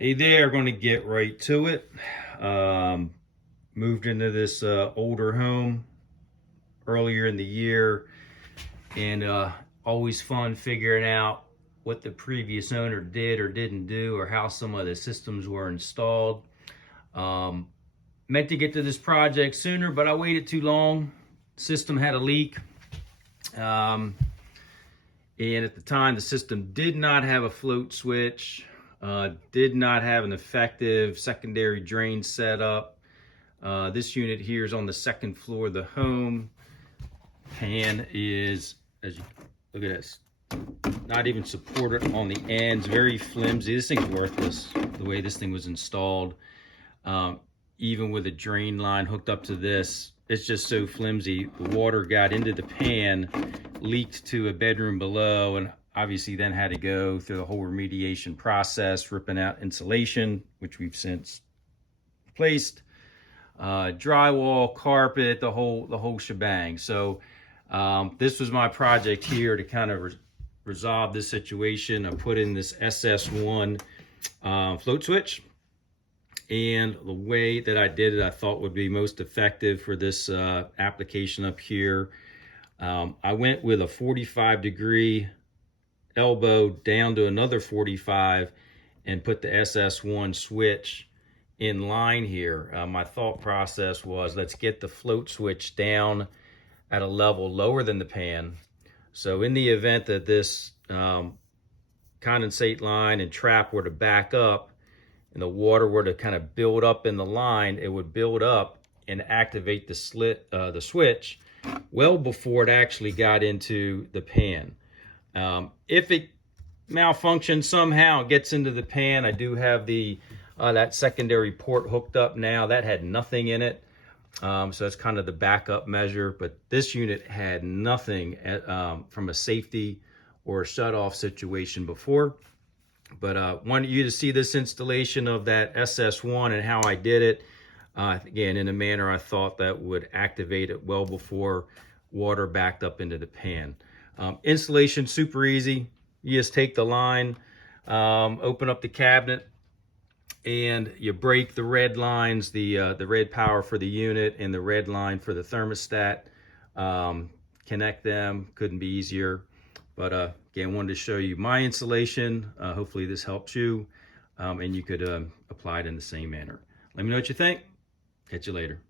Hey there, going to get right to it. Moved into this older home earlier in the year, and always fun figuring out what the previous owner did or didn't do, or how some of the systems were installed. Meant to get to this project sooner, but I waited too long. System had a leak. And at the time, the system did not have a float switch, did not have an effective secondary drain setup. This unit here is on the second floor of the home. Pan is, as you look at this, not even supported on the ends, very flimsy. This thing's worthless the way this thing was installed. Even with a drain line hooked up to this, it's just so flimsy. The water got into the pan, leaked to a bedroom below, and obviously then had to go through the whole remediation process, ripping out insulation, which we've since replaced, drywall, carpet, the whole shebang. So this was my project here to kind of resolve this situation. I put in this SS1 float switch. And the way that I did it, I thought would be most effective for this application up here. I went with a 45-degree elbow down to another 45 and put the SS1 switch in line here. My thought process was, let's get the float switch down at a level lower than the pan. So in the event that this condensate line and trap were to back up, and the water were to kind of build up in the line, it would build up and activate the switch well before it actually got into the pan. If it malfunctions somehow, it gets into the pan, I do have the that secondary port hooked up now. That had nothing in it, so that's kind of the backup measure. But this unit had nothing from a safety or a shut-off situation before. But wanted you to see this installation of that SS1 and how I did it. Again, in a manner I thought that would activate it well before water backed up into the pan. Installation super easy. You just take the line, open up the cabinet, and you break the red lines, the red power for the unit and the red line for the thermostat. Connect them. Couldn't be easier. But again, wanted to show you my installation. Hopefully this helps you, and you could apply it in the same manner. Let me know what you think. Catch you later.